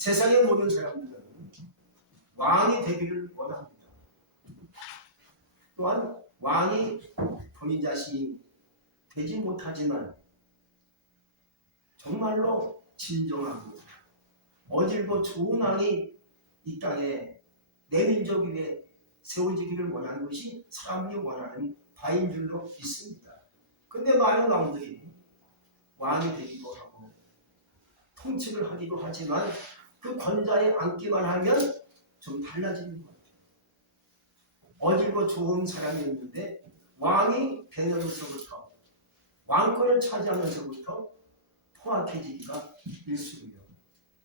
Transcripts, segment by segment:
세상의 모든 사람들은 왕이 되기를 원합니다. 또한 왕이 본인 자신이 되지 못하지만 정말로 진정하고 어질고 좋은 왕이 이 땅에 내 민족 위에 세워지기를 원하는 것이 사람들이 원하는 바인 줄로 믿습니다. 근데 많은 왕들이 왕이 되기도 하고 통치를 하기도 하지만 그 권좌에 앉기만 하면 좀 달라지는 것 같아요. 어질고 좋은 사람이었는데 왕이 되면서부터 왕권을 차지하면서부터 포악해지기가 일쑤고요.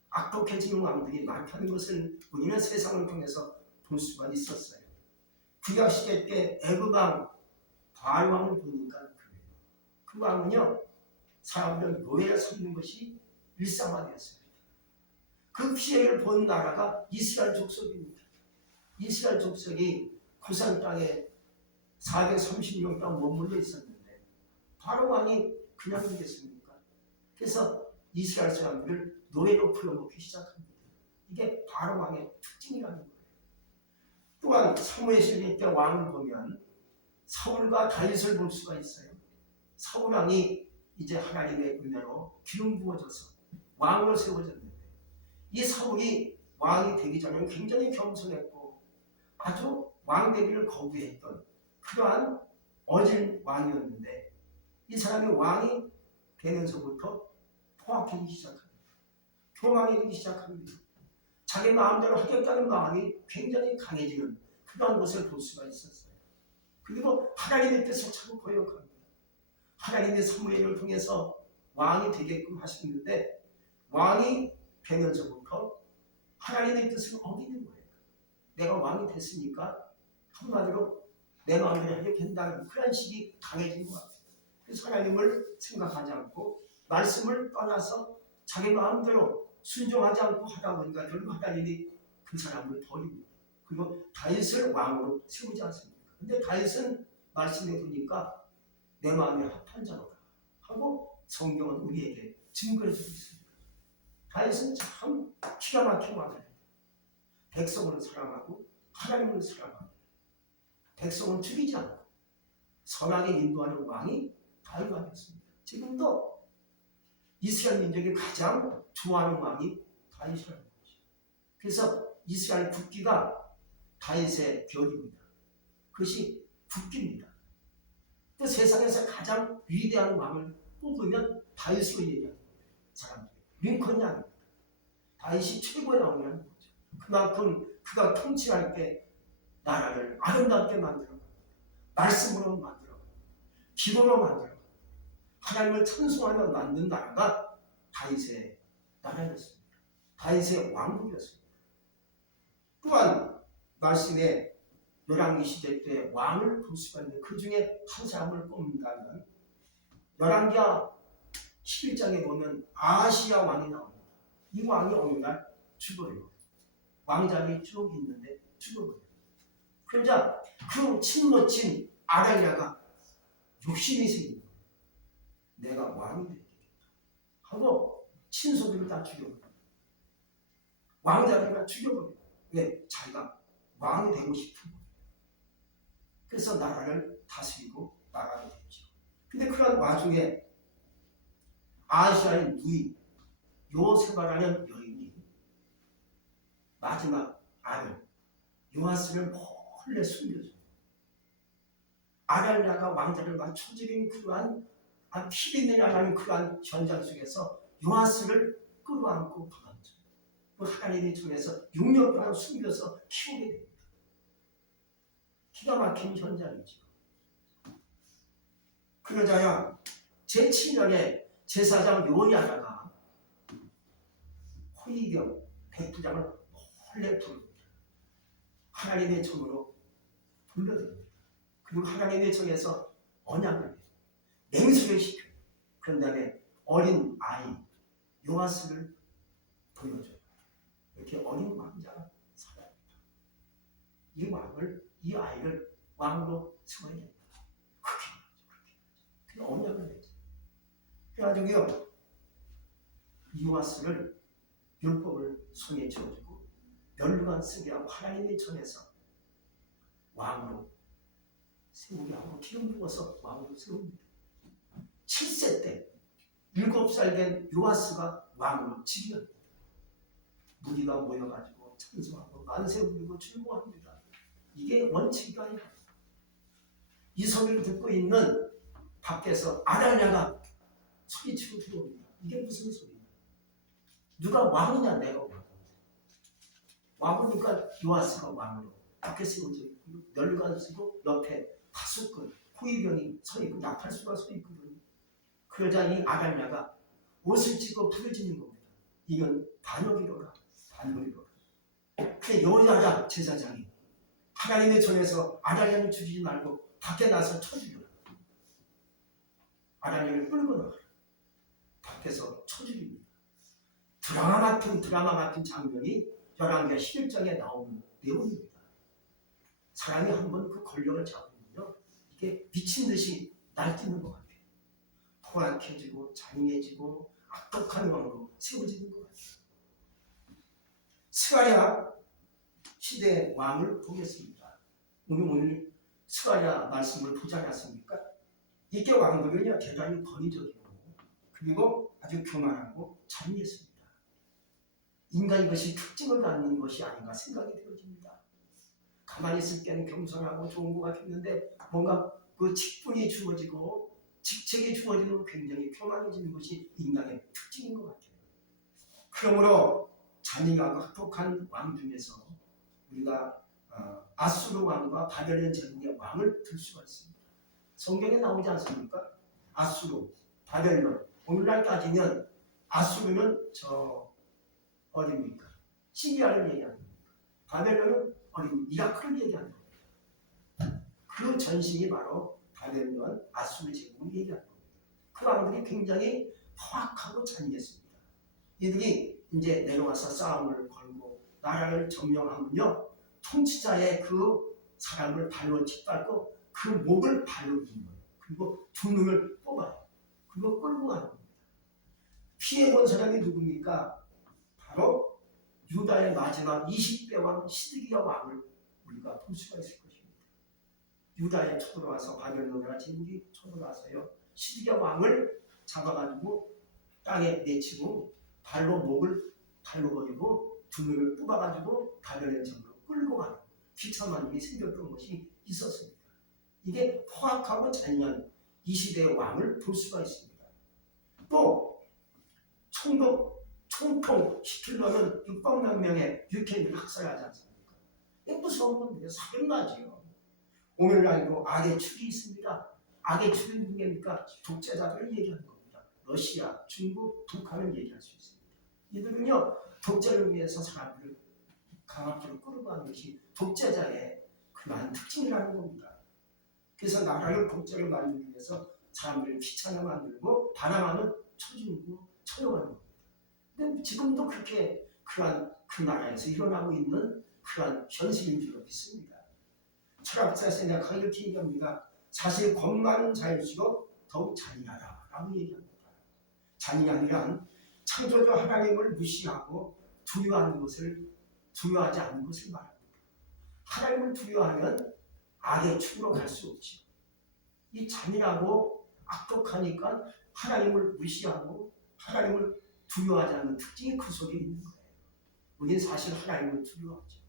악독해지는 왕들이 많다는 것을 우리는 세상을 통해서 볼 수가 있었어요. 구약 시대 때 애굽 왕 바알 왕을 보니까 그래요. 그 왕은요 사람들 노예를 삼는 것이 일상화되었습니다. 그 피해를 본 나라가 이스라엘 족속입니다. 이스라엘 족속이 고산 땅에 430년 동안 머물러 있었는데 바로 왕이 그냥 되겠습니까? 그래서 이스라엘 사람들을 노예로 풀어놓기 시작합니다. 이게 바로 왕의 특징이라는 거예요. 또한 사무엘시대 때 왕을 보면 사울과 다윗을 볼 수가 있어요. 사울 왕이 이제 하나님의 은혜로 기름 부어져서 왕으로 세워졌는데 이 사울이 왕이 되기 전에는 굉장히 겸손했고 아주 왕 되기를 거부했던 그러한 어진 왕이었는데 이 사람이 왕이 되면서부터 포악해지기 시작합니다. 교만해지기 시작합니다. 자기 마음대로 하겠다는 마음이 굉장히 강해지는 그런 것을 볼 수가 있었어요. 그리고 하나님의 뜻을 자꾸 거역합니다. 하나님의 사무엘을 통해서 왕이 되게끔 하셨는데 왕이 되면서부터 하나님의 뜻을 어기는 거예요. 내가 왕이 됐으니까 한마디로 내 마음대로 하게 된다는 그런 식이 강해진 것 같아요. 그래서 하나님을 생각하지 않고 말씀을 떠나서 자기 마음대로 순종하지 않고 하다 보니까 결국 하나님이 그 사람을 버립니다. 그리고 다윗을 왕으로 세우지 않습니까? 근데 다윗은 말씀해 보니까 내 마음에 합한 자로다 하고 성경은 우리에게 증거해 주고 있습니다. 다윗은 참 기가 막힌 왕이에요. 백성을 사랑하고 하나님을 사랑하고 백성을 죽이지 않고 선하게 인도하는 왕이 다윗 왕이었습니다. 지금도 이스라엘 민족이 가장 좋아하는 왕이 다윗이라는 거죠. 그래서 이스라엘 국기가 다윗의 별입니다. 그것이 국기입니다. 또 세상에서 가장 위대한 왕을 뽑으면 다윗으로 얘기하는 거예요. 사람들이. 링컨이 아닙니다. 다윗이 최고의 왕이라는 거죠. 그만큼 그가 통치할 때 나라를 아름답게 만들어 말씀으로 만들어 기도로 만들어 하나님을 찬송하며 만든 나라가 다윗의 나라였습니다. 다윗의 왕국이었습니다. 또한 말씀에 열왕기 시대 때 왕을 볼 수가 있는데 그 중에 한 사람을 꼽는다면 열왕기하 11장에 보면 아하시야 왕이 나옵니다. 이 왕이 어느 날 죽어요. 왕자리 쭉 있는데 죽어버려요. 그러자 그 친모친 아달랴가 욕심이 생긴 거예요. 내가 왕이 되겠다 하고 친소들을 다 죽여버려요. 왕자리가 죽여버려요. 왜? 자기가 왕이 되고 싶은 거예요. 그래서 나라를 다스리고 나가게 되죠. 근데 그런 와중에 아시아의 누이 요세바라는 여인이 마지막 아들 요아스를 몰래 숨겨줘요. 아달랴가 왕자를 막 초집인 그러한 피비내라는 그러한 현장 속에서 요아스를 끌어안고 받았죠. 그 하나님이 통해서 6년 동안 숨겨서 키우게 됩니다. 기가 막힌 현장이죠. 그러자야 제7년에 제사장 요리하다가 호위경 백부장을 몰래 부릅니다. 하나님의 정으로 불러듭니다. 그리고 하나님의 정에서 언약을 맹세를 시켜요. 그런 다음에 어린 아이 요아스를 보여줘요. 이렇게 어린 왕자가 살아납니다. 이 아이를 왕으로 세워야 됩니다. 그렇게 언약을 했죠. 그래가지고요 요아스를 율법을 손에 쥐어주고 멸류관 쓰게 하고 하나님의 전에서 왕으로 세우게 하고 기름 부어서 왕으로 세웁니다. 7세 때 7살 된 요아스가 왕으로 즉위합니다. 무리가 모여가지고 찬송하고 만세 부르고 즐거워합니다. 이게 원칙이 아니라 이 소리를 듣고 있는 밖에서 아달랴가 소리치고 들어옵니다. 이게 무슨 소리냐? 누가 왕이냐? 내가 왕이니까 요아스가 왕으로 밖에 세워져 있고 멸관을 쓰고 옆에 다수꾼 호위병이 서 있고 나팔수가 서 있거든요. 그러자 이 아달랴가 옷을 찢고 부르짖는 겁니다. 이건 반역이로라. 반역이로라. 근데 여호야다 제사장이 하나님의 전에서 아달랴를 죽이지 말고 밖에 나서 쳐죽여라. 아달랴를 끌고 나가라. 밖에서 쳐죽입니다. 드라마 같은 장면이 열왕기하 11장에 나오는 내용입니다. 사람이 한번 그 권력을 잡으면요, 이게 미친 듯이 날뛰는 것 같아요. 포악해지고 잔인해지고 악독한 왕으로 세워지는 것 같아요. 스가랴 시대의 왕을 보겠습니다. 오늘 스가랴 말씀을 보지 않았습니까? 이게 왕들은요 대단히 권위적이고 그리고 아주 교만하고 잔인했습니다. 인간이 것이 특징을 갖는 것이 아닌가 생각이 되어집니다. 가만히 있을 때는 겸손하고 좋은 것 같았는데 뭔가 그 직분이 주어지고 직책이 주어지는 굉장히 교만해지는 것이 인간의 특징인 것 같아요. 그러므로 잔인하고 악독한 왕 중에서 우리가 아수르 왕과 바벨론 제국의 왕을 들 수가 있습니다. 성경에 나오지 않습니까? 아수르, 바벨론. 오늘날 따지면 아수르는 어디입니까? 시리아를 얘기하는 겁니다. 바벨론은 이라크를 얘기하는 겁니다. 그 전신이 바로 바벨론, 아수르 제국을 얘기하는 겁니다. 그 왕들이 굉장히 포악하고 잔인했습니다. 이들이 이제 내려와서 싸움을 걸고 나라를 점령하면요, 통치자의 그 사람을 발로 짓밟고 그 목을 발로 긴 거예요. 그리고 두 눈을 뽑아요. 그리고 끌고 가는 겁니다. 피해본 사람이 누굽니까? 바로 유다의 마지막 20대 왕 시드기야 왕을 우리가 볼 수가 있을 것입니다. 유다에 쳐들어와서 바벨론이나 제국이 쳐들어와서요, 시드기야 왕을 잡아가지고 땅에 내치고 목을 발로 버리고 두 눈을 뽑아가지고 바벨론 정부로 끌고 가는 비참한 일이 생겼던 것이 있었습니다. 이게 포악하고 잔인한 이 시대의 왕을 볼 수가 있습니다. 또 총통 히틀러는 600만 명의 유태인을 학살하지 않습니까? 이게 무서운 건데 사견나지요. 오늘날도 악의 축이 있습니다. 악의 축은 누구입니까? 독재자들을 얘기하는 겁니다. 러시아, 중국, 북한을 얘기할 수 있습니다. 이들은요 독재를 위해서 사람들을 강압적으로 끌고 가는 것이 독재자의 그러한 특징이라는 겁니다. 그래서 나라를 독재를 만들기 위해서 사람들을 귀찮게 만들고 반항하면 쳐주고 처형하는 겁니다. 근데 지금도 그렇게 그 나라에서 일어나고 있는 그러한 현실인 줄 믿습니다. 철학자 세네카가 이렇게 얘기합니다. 사실 겁 많은 자일수록 더욱 잔인하다라고 얘기합니다. 잔인함이란 창조주 하나님을 무시하고 두려워하지 않는 것을 말합니다. 하나님을 두려워하면 악의 축으로 갈 수 없죠. 이 잔인하고 악독하니까 하나님을 무시하고 하나님을 두려워하지 않는 특징이 그 속에 있는 거예요. 우리는 사실 하나님을 두려워하죠.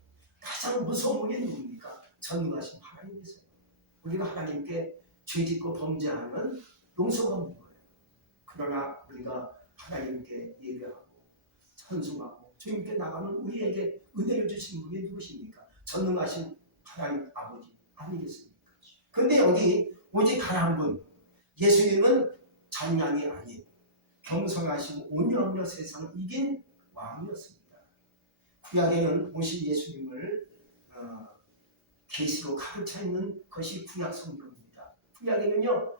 가장 무서운 분이 누굽니까? 전능하신 하나님이세요. 우리가 하나님께 죄짓고 범죄하면 용서가 없는 거예요. 그러나 우리가 하나님께 예배하고 찬송하고 주님께 나가면 우리에게 은혜를 주신 분이 누구십니까? 전능하신 하나님 아버지 아니겠습니까? 그런데 여기 오직 단 한 분, 예수님은 잔인함이 아닌 겸손하시고 온유하며 세상을 이긴 왕이었습니다. 구약에는 오신 예수님을 계시로 가득 차 있는 것이 구약 성경입니다. 구약에는요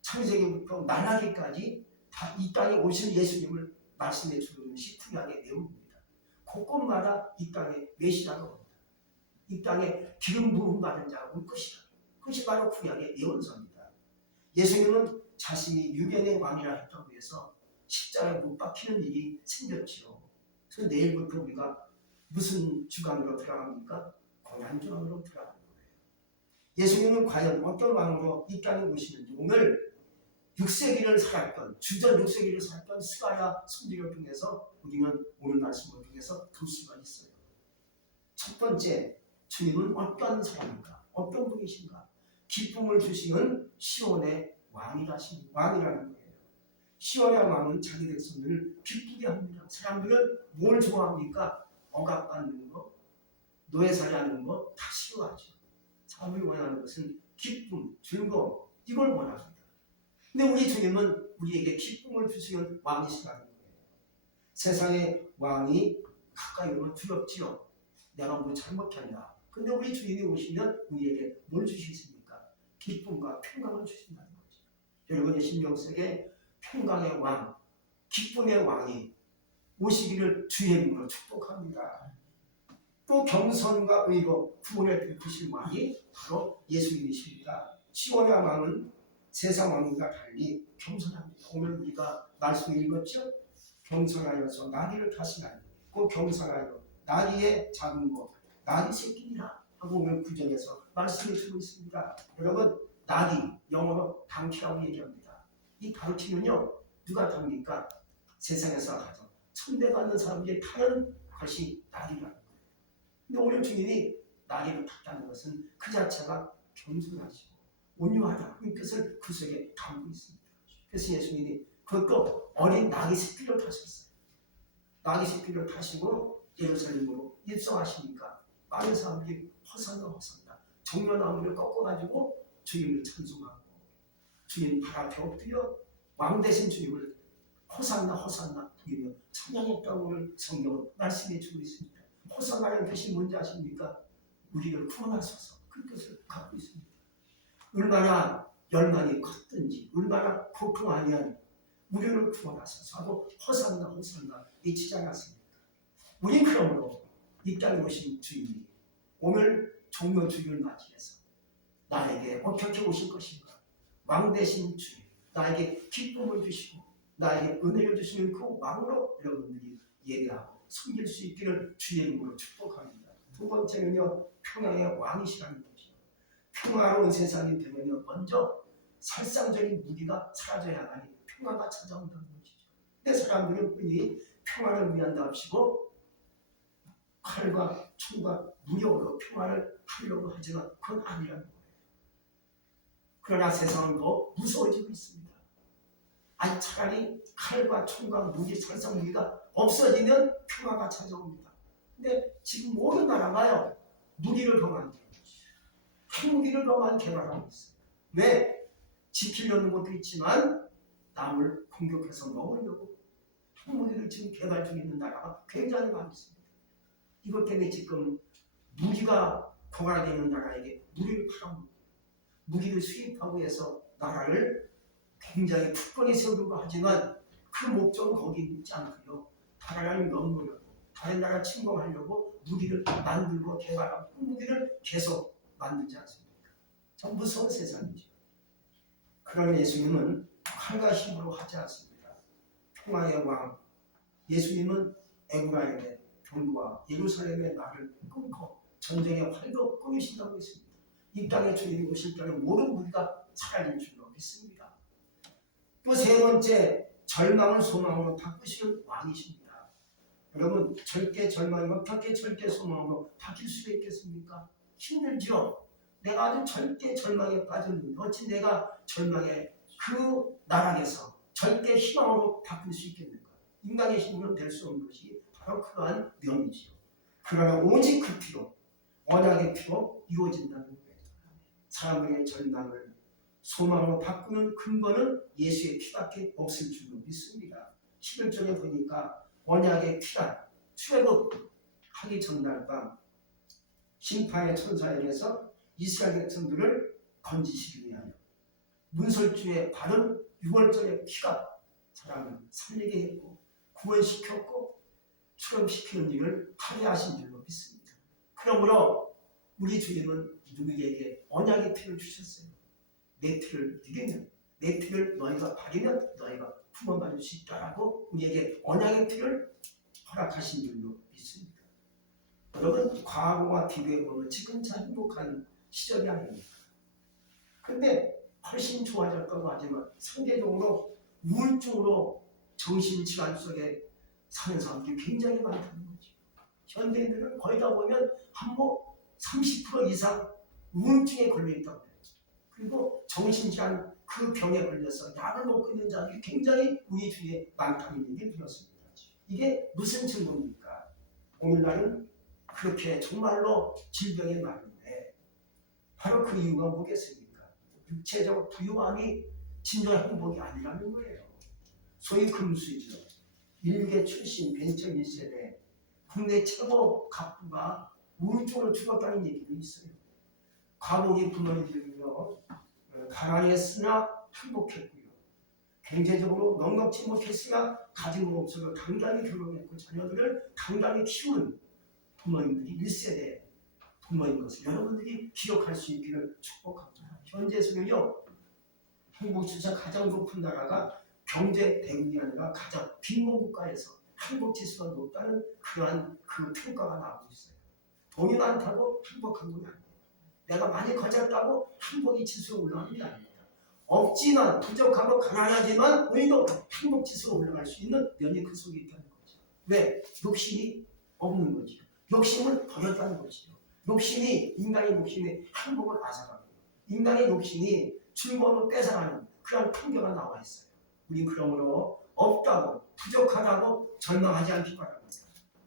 창세기부터 말라기까지 다 이 땅에 오신 예수님을 말씀해 주는 것이 구약의 내용입니다. 곳곳마다 이 땅에 메시아가 옵니다. 이 땅에 기름 부음 받은 자가 올 것이다. 그것이 바로 구약의 예언서입니다. 예수님은 자신이 유견의 왕이라 했다고 해서 십자가에 못 박히는 일이 생겼지요. 그래서 내일부터 우리가 무슨 주간으로 들어갑니까? 고난주간으로 들어가는 거예요. 예수님은 과연 어떤 왕으로 이 땅에 오시는지 오늘 6세기를 살았던 주전 6세기를 살았던 스가랴 선지를 통해서 우리는 오늘 말씀을 통해서 볼 수가 있어요. 첫 번째, 주님은 어떤 사람인가? 어떤 분이신가? 기쁨을 주시는 시온의 왕이라는 거예요. 시온의 왕은 자기 백성들을 기쁘게 합니다. 사람들은 뭘 좋아합니까? 억압받는 거, 노예살이 하는 거 다 싫어하죠. 사람들이 원하는 것은 기쁨, 즐거움, 이걸 원합니다. 근데 우리 주님은 우리에게 기쁨을 주시는 왕이시라는 거예요. 세상의 왕이 가까이 오면 두렵지요. 내가 뭐 잘못했나. 근데 우리 주님이 오시면 우리에게 뭘 주시겠습니까? 기쁨과 평강을 주신다는 거죠. 여러분의 심령 속에 평강의 왕, 기쁨의 왕이 오시기를 주의 이름으로 축복합니다. 또 겸손과 의로 구원을 베푸신 왕이 바로 예수님이십니다. 시온의 왕은 세상 왕과 달리 겸손합니다. 오늘 우리가 말씀을 읽었죠? 겸손하여서 나귀를 타시나니 그 겸손하여 나귀의 작은 것 나귀 새끼니라 하고 오늘 구절에서 말씀을 주고 있습니다. 여러분 나귀 영어로 당키라고 얘기합니다. 이 당키는요 누가 탑니까? 세상에서 가장 천대받는 사람들이 타는 것이 나귀라는 거예요. 근데 오늘 주님이 나귀를 탔다는 것은 그 자체가 겸손하시고 온유하다 이 뜻을 그 속에 담고 있습니다. 그래서 예수님이 그것도 어린 나귀 새끼를 타셨어요. 나귀 새끼를 타시고 예루살렘으로 입성하시니까 많은 사람들이 호산나 호산나 정면나무를 꺾어가지고 주님을 찬송하고 주님 발 앞에 엎드려 왕 되신 주님을 호산나 호산나 부르며 찬양했다고 오늘 성경은 말씀해 주고 있습니다. 호산나라는 뜻이 뭔지 아십니까? 우리를 구원하소서 그 뜻을 갖고 있습니다. 얼마나 열망이 컸든지 얼마나 고통하면 우리를 구원하소서 하고 호산나 호산나 외치지 않았습니까? 우리 그러므로 이 땅에 오신 주님이 오늘 종료주일을 맞이해서 나에게 어떻게 오실 것인가? 왕 되신 주님 나에게 기쁨을 주시고 나에게 은혜를 주시는 그 왕으로 여러분들이 예배하고 섬길 수 있기를 주의 이름으로 축복합니다. 두 번째는요 평화의 왕이시라는 거죠. 평화로운 세상이 되면 먼저 살상적인 무기가 사라져야 하니 평화가 찾아온다는 것이죠. 근데 사람들은 흔히 평화를 위한답시고 칼과 총과 무력으로 평화를 하려고 하지만 그건 아니라는 거예요. 그러나 세상은 더 무서워지고 있습니다. 아니 차라리 칼과 총과 무기, 살상 무기가 없어지면 평화가 찾아옵니다. 근데 지금 모든 나라가요 무기를 더 많이 핵무기를 더 많이 개발하고 있어요. 왜? 지키려는 것도 있지만 남을 공격해서 먹으려고 핵무기를 지금 개발 중에 있는 나라가 굉장히 많이 있습니다. 이것 때문에 지금 무기가 고갈되는 나라에게 무기를 팔아먹고 무기를 수입하고 해서 나라를 굉장히 굳건히 세우려고 하지만 그 목적은 거기 있지 않고요. 다른 나라를 넘보려고 다른 나라 침공하려고 무기를 만들고 개발하고 그 무기를 계속 만들지 않습니까? 참 무서운 세상이죠. 그런 예수님은 칼과 힘으로 하지 않습니다. 평화의 왕 예수님은 에브라임의 병과 예루살렘의 나를 끊고 전쟁의 활도 끊으신다고 했습니다. 이 땅에 주님이 오실 때는 모든 무기가 사라질 줄로 믿습니다. 또 세 번째 절망을 소망으로 바꾸시는 왕이십니다. 여러분 절대 절망이 어떻게 절대 소망으로 바뀔 수가 있겠습니까? 힘들죠. 내가 아주 절대 절망에 빠졌는데 어찌 내가 절망의 그 나락에서 절대 희망으로 바꿀 수 있겠는가? 인간의 힘으로 될 수 없는 것이 바로 그러한 명이지요. 그러나 오직 그 피로 언약의 피로 이루어진다는 거예요. 사람들의 절망을 소망으로 바꾸는 근거는 예수의 피밖에 없을 줄로 믿습니다. 11절에 보니까 언약의 피란 출애굽하기 전날 밤 심판의 천사에게서 이스라엘 백성들을 건지시기 위하여 문설주의 바른 6월절의 피가 사람을 살리게 했고 구원시켰고 출애굽시키는 일을 하게 하신 줄로 믿습니다. 그러므로 우리 주님은 누구에게 언약의 피를 주셨어요. 내 피를 믿으면 내 피를 너희가 바르면 너희가 구원받을 수 있다라고 우리에게 언약의 피를 허락하신 줄로 믿습니다. 여러분 과거와 비교해보면 지금 참 행복한 시절이 아닙니까? 근데 훨씬 좋아졌다고 하지만 상대적으로 우울증으로 정신질환 속에 사는 사람들이 굉장히 많다는 거죠. 현대인들은 거의 다 보면 한뭐 30% 이상 우울증에 걸려있다고 해요. 그리고 정신질환 그 병에 걸려서 약을 먹고 있는 자들이 굉장히 우리 중에 많다는 얘기를 들었습니다. 이게 무슨 증거입니까? 오늘날은 그렇게 정말로 질병이 많은데 바로 그 이유가 뭐겠습니까? 육체적 부유함이 진정한 행복이 아니라는 거예요. 소위 금수저, 일개 출신 벤처 1세대 국내 최고 갑부가 우울증으로 죽었다는 얘기도 있어요. 과거의 부모님들은요, 가난했으나 행복했고요. 경제적으로 넉넉지 못했으나 가진 거 없어서 당당히 결혼했고 자녀들을 당당히 키운 부모님들이 1세대 부모인 것을 여러분들이 기억할 수 있기를 축복합니다. 현재에서는요, 행복지수가 가장 높은 나라가 경제 대국이 아니라 가장 빈곤 국가에서 행복지수가 높다는 그러한 그 평가가 나오고 있어요. 돈이 많다고 행복한 건 아니에요. 내가 많이 가졌다고 행복의 지수가 올라가는 게 아닙니다. 없지만 부족하고 가난하지만 오히려 행복 지수가 올라갈 수 있는 면이 그 속에 있다는 거죠. 왜? 욕심이 없는 거죠. 욕심을 버렸다는 것이죠. 욕심이 인간의 욕심이 행복을 앗아가고 인간의 욕심이 즐거움을 뺏어가는 그런 판결가 나와 있어요. 우리 그러므로 없다고 부족하다고 절망하지 않기 바랍니다.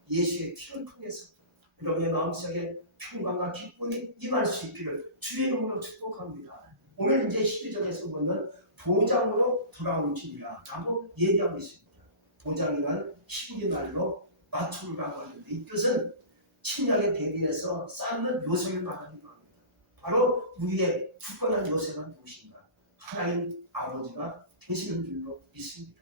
예수의 피를 통해서 여러분의 마음속에 평강과 기쁨이 임할 수 있기를 주의 이름으로 축복합니다. 오늘 이제 12절에서 보면 보장으로 돌아오시리라 라고 얘기하고 있습니다. 보장이란 히브리 말로 마초르라고 하는데 이 뜻은 침략에 대비해서 쌓는 요새를 말하기도 합니다. 바로 우리의 굳건한 요새가 무엇인가? 하나님 아버지가 되시는 줄로 믿습니다.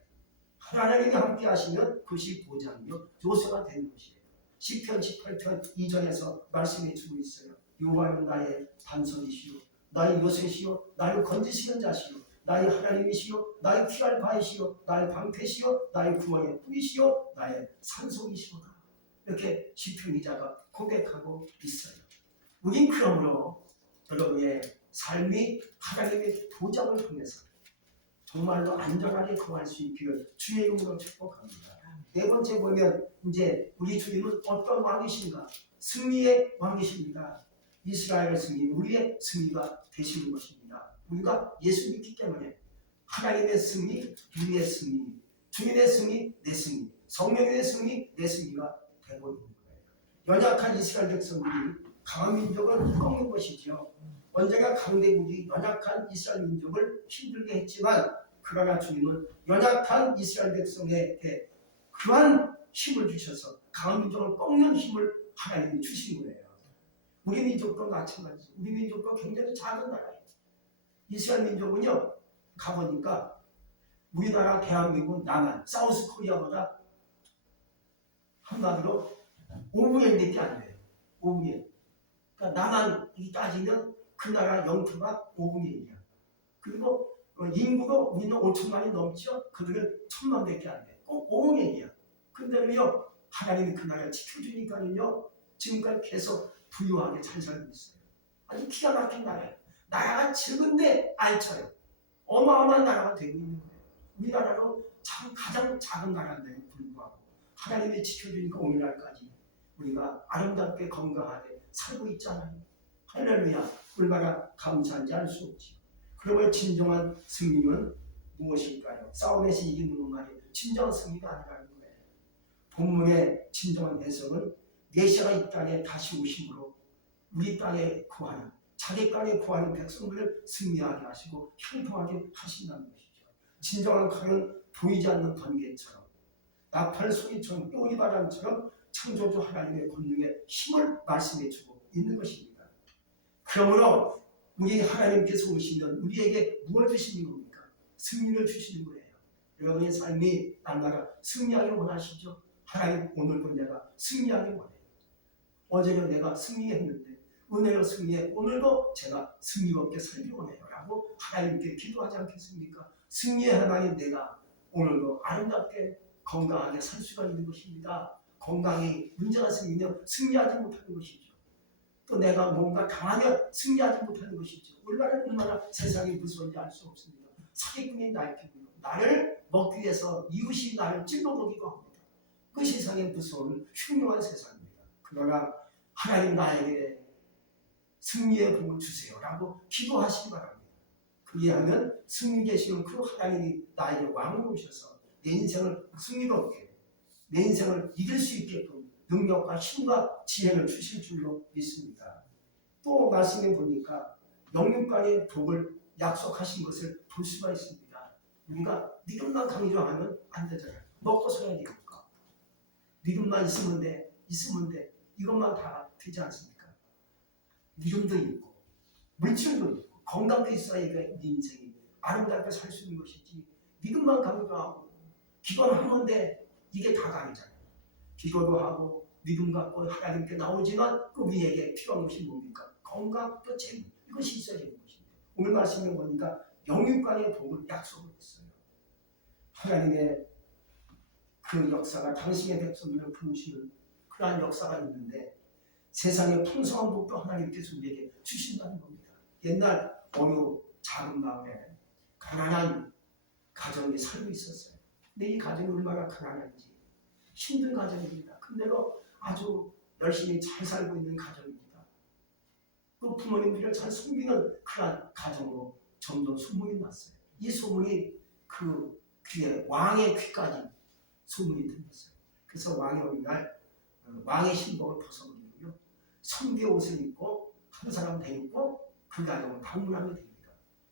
하나님이 함께 하시면 그것이 보장이요 요새가 되는 것이에요. 시편 18편 2절에서 말씀해 주고 있어요. 여호와는 나의 반석이시요 나의 요새시요 나를 건지시는 자시요 나의 하나님이시요 나의 피할 바이시요 나의 방패시요 나의 구원의 뿌리시요 나의 산속이시로다. 이렇게 시편 기자가 고백하고 있어요. 우린 그러므로 여러분의 삶이 하나님의 보장을 통해서 정말로 안전하게 거할 수 있기를 주의 이름으로 축복합니다. 네 번째 보면 이제 우리 주님은 어떤 왕이신가? 승리의 왕이십니다. 이스라엘의 승리, 우리의 승리가 되시는 것입니다. 우리가 예수 믿기 때문에 하나님의 승리, 우리의 승리, 주님의 승리, 내 승리, 성령의 승리, 내 승리가 되고 있는 거예요. 연약한 이스라엘 백성들이 강한 민족을 꺾는 것이죠. 언제가 강대국이 연약한 이스라엘 민족을 힘들게 했지만 그러나 주님은 연약한 이스라엘 백성에게 그러한 힘을 주셔서 강한 민족을 꺾는 힘을 하나님이 주신 거예요. 우리 민족도 마찬가지. 우리 민족도 굉장히 작은 나라예요. 이스라엘 민족은요, 가보니까 우리나라 대한민국 남한, 사우스 코리아보다 한마디로 5분의 1밖에 안 돼요. 5분의 1. 그러니까 남한이 따지면 그 나라 영토가 5분의 1이야. 그리고 인구도 우리는 5천만이 넘죠. 그들은 1,000만밖에 안 돼. 꼭 5분의 1이야. 근데요, 하나님이 그 나라를 지켜주니까요, 지금까지 계속 부유하게 잘 살고 있어요. 아주 기가 막힌 나라예요. 나라가 적은데 알차요. 어마어마한 나라가 되고 있는 거예요. 우리나라로 참 가장 작은 나라인데도 불구하고 하나님이 지켜주니까 오늘날까지 우리가 아름답게 건강하게 살고 있잖아요. 할렐루야. 얼마나 감사한지 알 수 없지. 그러면 진정한 승리는 무엇일까요? 싸움에서 이기는 말이 진정한 승리가 아니라는 거예요. 본문의 진정한 해석은 메시아가 이 땅에 다시 오심으로 우리 땅에 구하는 자기 땅에 구하는 백성들을 승리하게 하시고 형통하게 하신다는 것이죠. 진정한 칼은 보이지 않는 번개처럼 나팔 소리처럼 뼈리 바람처럼 창조주 하나님의 권능에 힘을 말씀해 주고 있는 것입니다. 그러므로 우리 하나님께서 오시면 우리에게 무엇을 주시는 겁니까? 승리를 주시는 거예요. 여러분의 삶이 날마다 승리하길 원하시죠? 하나님 오늘도 내가 승리하길 원해요. 어제는 내가 승리했는데 은혜로 승리해 오늘도 제가 승리롭게 살길 원해요 라고 하나님께 기도하지 않겠습니까? 승리의 하나님 내가 오늘도 아름답게 건강하게 살 수가 있는 것입니다. 건강이 문제가 생기면 승리하지 못하는 것이죠. 또 내가 뭔가 당하면 승리하지 못하는 것이죠. 얼마나 세상이 무서운지 알 수 없습니다. 사기꾼이 날뛰고요. 나를 먹기 위해서 이웃이 나를 찔러보기도 합니다. 그 세상의 무서운 흉흉한 세상입니다. 그러나 하나님 나에게 승리의 복을 주세요라고 기도하시기 바랍니다. 그리하면 승리 계시는 그 하나님이 나에게 왕으로 오셔서 내 인생을 승리롭게, 내 인생을 이길 수 있게끔 능력과 힘과 지혜를 주실 줄로 믿습니다. 또 말씀해 보니까 영육간의 복을 약속하신 것을 볼 수가 있습니다. 우리가 믿음만 강조하면 안 되잖아요. 먹고 살아야 되니까. 믿음만 있으면 돼. 이것만 다 되지 않습니까? 믿음도 있고 물질도 있고 건강도 있어야 네 인생이 아름답게 살 수 있는 것이지, 믿음만 강조하고 기도는 하는데 이게 다가 아니잖아요. 기도도 하고 믿음 갖고 하나님께 나오지만 그 위에게 필요한 것이 뭡니까? 건강 또 재물, 이것이 있어야 되는 것입니다. 오늘 말씀에 보니까 영육간의 복을 약속을 했어요. 하나님의 그 역사가 당신의 백성들을 부르시는 그러한 역사가 있는데, 세상의 풍성한 복도 하나님께서 우리에게 주신다는 겁니다. 옛날 어느 작은 마을에 가난한 가정이 살고 있었어요. 근데 이 가정이 얼마나 가난한지, 힘든 가정입니다. 근데도 아주 열심히 잘 살고 있는 가정입니다. 그 부모님들을 잘 섬기는 그런 가정으로 점점 소문이 났어요. 이 소문이 그 귀에, 왕의 귀까지 소문이 들렸어요. 그래서 왕이 어느 날 왕의 신복을 벗어버리고요, 성대 옷을 입고 한 사람 데리고 그 가정을 방문하게 됩니다.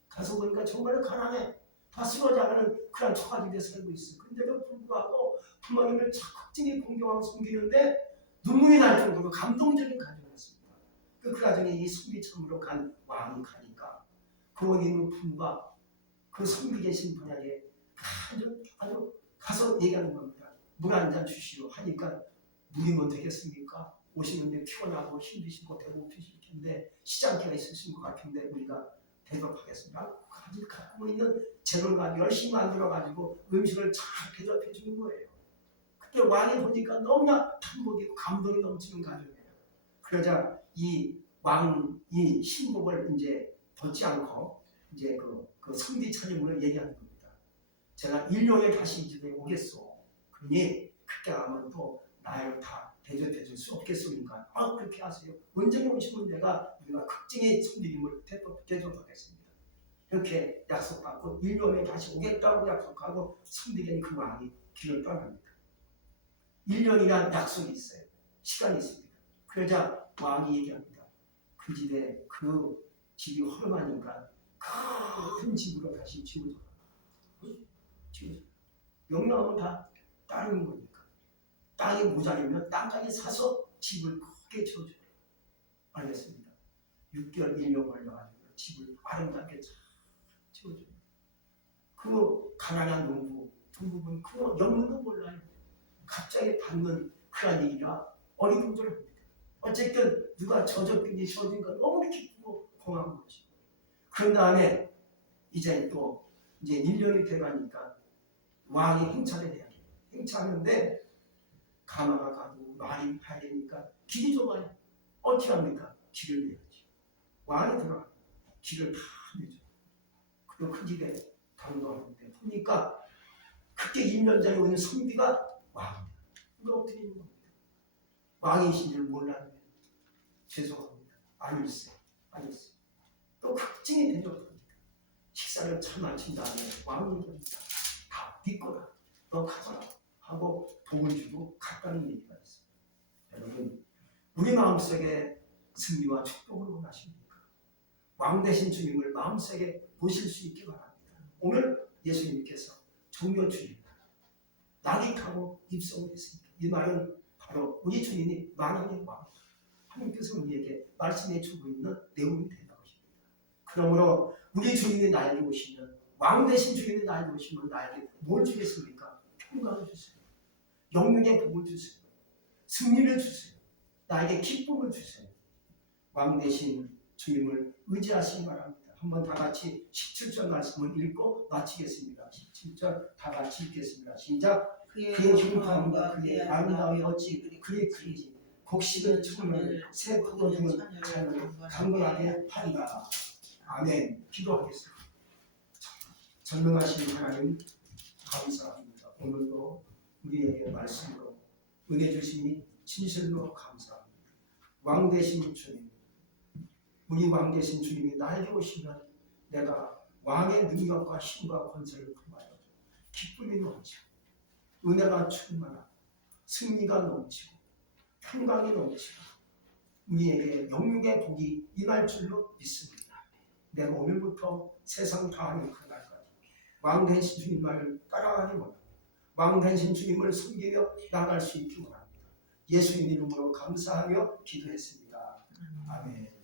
가서 보니까 정말 가난해. 다 쓰러져가는 그런 처가집에 살고 있어요. 그런데도 불구하고 부모님을 적극적인 공경하고 섬기는데 눈물이 날 정도로 감동적인 가정이었습니다. 그 가정에 이 섬기처음으로 간 왕이 가니까 그 원인의 부모가 그 섬기 계신 분에게 아주 가서 얘기하는 겁니다. 물 한 잔 주시오 하니까, 물이면 되겠습니까? 오시는데 피곤하고 힘드시고 배고프실 텐데 시장기가 있으신 것 같은데 우리가 대접하겠습니다. 가지고 갖고 있는 재료를 가지고 열심히 만들어가지고 음식을 잘 대접해 주는 거예요. 그때 왕이 보니까 너무나 감동이고 감동이 넘치는 가정이에요. 그러자 이 왕이 신복을 이제 벗지 않고 이제 그 성비 차림을 얘기하는 겁니다. 제가 1년에 다시 이 집에 오겠소. 그러니 그때 가면 또 나를 다 대접해 줄 수 없겠소니까 그렇게 하세요. 언제 오시면 우리가 극진히 성비님을 대접하겠습니다. 이렇게 약속받고 1년에 다시 오겠다고 약속하고 성비견이 그 왕이 길을 떠납니다. 1년이란 약속이 있어요. 시간이 있습니다. 그러자 왕이 얘기합니다. 그 집이 허름하니까 큰 집으로 다시 지어줘라. 명령하면 다 따르는 거니까. 땅이 모자르면 땅까지 사서 집을 크게 지어줘라. 알겠습니다. 6개월 1년 걸려가지고 집을 아름답게 잘 지어줘요. 그 가난한 농부 부분 그거 영문도 몰라요. 갑자기 받는 그런 얘기가 어리둥절합니다. 어쨌든 누가 저적든지 저진 건 너무 기쁘고 고마운 거지. 그런 다음에 이제 1년이 돼가니까 왕이 행차를 해야 돼요. 행차하는데 가마가 가고 말이 가야 되니까 길이 좁아요. 어떻게 합니까? 길을 내야지. 왕이 들어가 길을 다 내죠. 그리고 그 집에 당도하는데 보니까 그때 2년 전에 오는 성비가 왕입니다. 이거 어떻게 있는 겁니다. 왕이신 줄 몰랐는데 죄송합니다. 아니었어요. 또 극진히 대접합니다. 식사를 잘 마친 다음에 왕이 됩니다. 다 믿거라. 너 가져라. 하고 복을 주고 갔다는 얘기가 있어요. 여러분, 우리 마음속에 승리와 축복을 원하십니까? 왕 되신 주님을 마음속에 모실 수 있기 바랍니다. 오늘 예수님께서 정묘주일 낙익하고 입성을 했습니다. 이 말은 바로 우리 주님이 만왕의 왕, 하나님께서 우리에게 말씀해 주고 있는 내용이 된다는 것입니다. 그러므로 우리 주님이 나에게 오시면, 왕 되신 주님이 나에게 오시면 나에게 뭘 주겠습니까? 평강을 주세요. 영육의 복을 주세요. 승리를 주세요. 나에게 기쁨을 주세요. 왕 되신 주님을 의지하시기 바랍니다. 한번 다 같이 17절 말씀을 읽고 마치겠습니다. 17절 다 같이 읽겠습니다. 시작. 그의 흉통과 그의 아름다운 어찌 그의 크지 곡식은 천을 새 포도주는 잔을 강건하게 판다. 아멘. 기도하겠습니다. 전능하신 하나님 감사합니다. 오늘도 우리에게 말씀으로 은혜 주시니 진실로 감사합니다. 왕 되신 주님, 우리 왕 되신 주님이 나에게 오시면 내가 왕의 능력과 힘과 권세를 통하여 기쁨이 넘치고 은혜가 충만하고 승리가 넘치고 평강이 넘치고 우리에게 영육의 복이 임할 줄로 믿습니다. 내가 오늘부터 세상 다하는 그날까지 왕 되신 주님 말을 따라가기 원합니다. 왕 되신 주님을 섬기며 나아갈 수 있기 원합니다. 예수님 이름으로 감사하며 기도했습니다. 아멘.